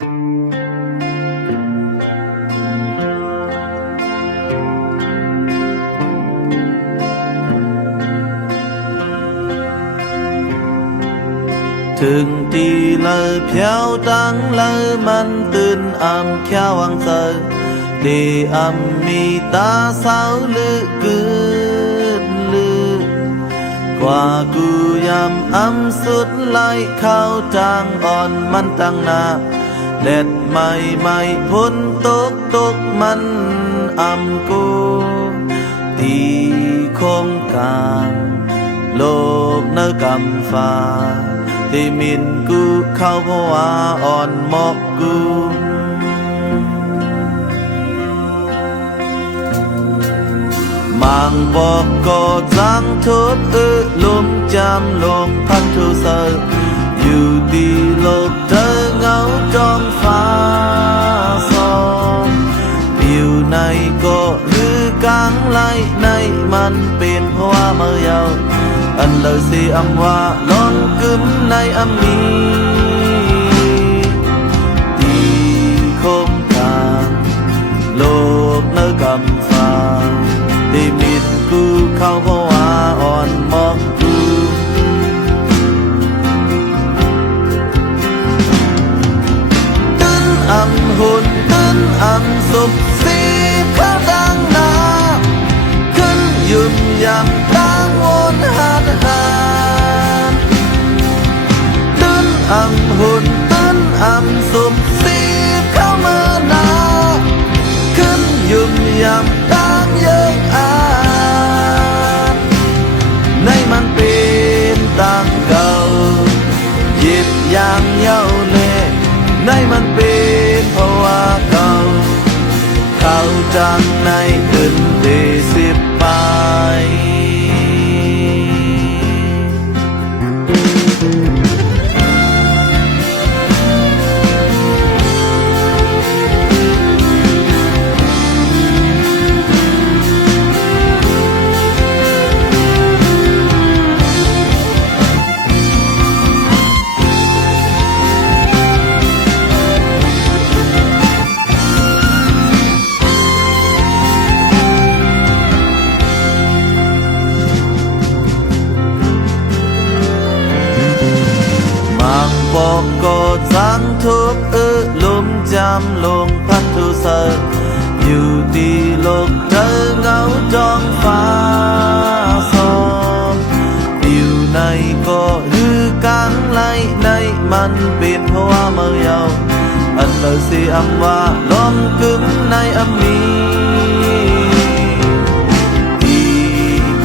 ถึงตีเลยเพียวดังเลยมันตื่นอำแค่วังเจอดีอำมีตาสาวลึกกึดลึกกว่ากูยำอำสุดไล่เข้าจางอ่อนมันตั้งนาเด็ดไม่พ้นตกมันอำกูตีคงกลางโลกเนกำฟ้าที่มินกูเข้าเพราะว่าอ่อนหมอกกูมังบอกก็จังทุบลมจำลงพัดทุเสออยู่ดีโลกเธอเงาจอมฟ้าสองอยู่ในก็หรือกลางไหลในมันเป็นเพราะว่าเมื่อยาวอันเลยสิอำว่าลองกึมในอำมีตีคงกลางโลกเนกำฟ้าที่มิดกูเข้าเพราะว่าอ่อนหมอกกูตื้นอำหุ่นตื้นอำสุบสีเข้าดังนาขึ้นยุ่มยำตั้งวนหาตื้นอำหุ่นตื้นอำสุบสีเข้ามานาขึ้นยุ่มยำตั้งเยิงอาในมันเป็นต่างเก่าหยิบอย่างเย้าเล่ในมันเป็นเพราะว่าเก่าเขาจังในขึ้นที่10 ปลายบอกก็จังทุบลมจำลงพัดทุเสออยู่ดีโลกเธอเงาจองฟ้าสองอยู่ในก็หือกลางไหลในมันเป็นเพราะว่าเมื่อยาวอันเลยสิอำว่าลมกึมในอำมีที่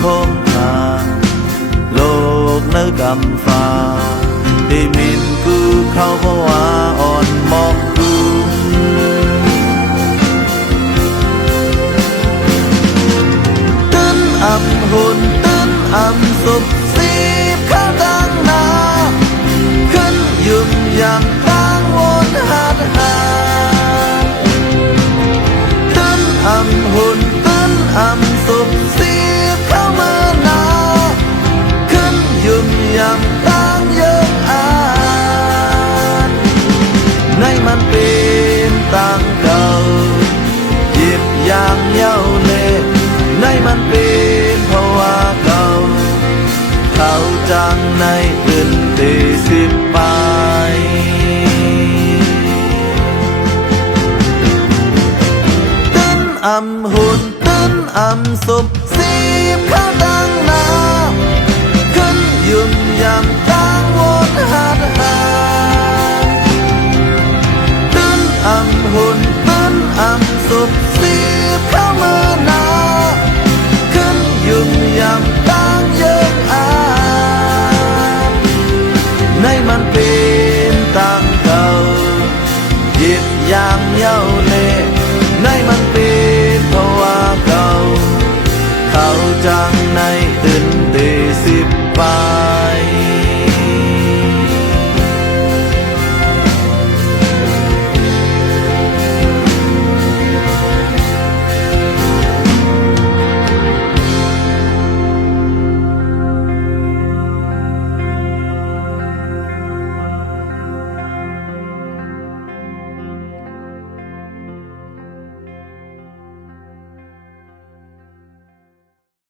คงทางโลกเนกำฟ้าที่มินกูเข้าเพราะว่าอ่อนหมอกกูตื้นอำหุ่นตื้นอำสุบสีเข้าดังนาขึ้นยุ่มยำตั้งวนหาตื้นอำหุ่นตื้นอำสุบสีเข้ามานาขึ้นยุ่มยำตั้งเยิงอาในมันเป็นต่างเก่าหยิบอย่างเย้าเล่ในมันเป็นเพราะว่าเก่าเขาจังในตื่นที่10 ปลายตื้นอำหุ่นตื้นอำสุบสีเข้าดังนาขึ้นยุ่มยำตั้งวนหาตื้นอำหุ่นตื้นอำสุบสีเข้ามานาขึ้นยุ่มยำตั้งเยิงอาในมันเป็นต่างเก่าหยิบอย่างเย้าเล่ในมันเป็นเพราะว่าเก่าเขาจังในตื่นที่10 ปลาย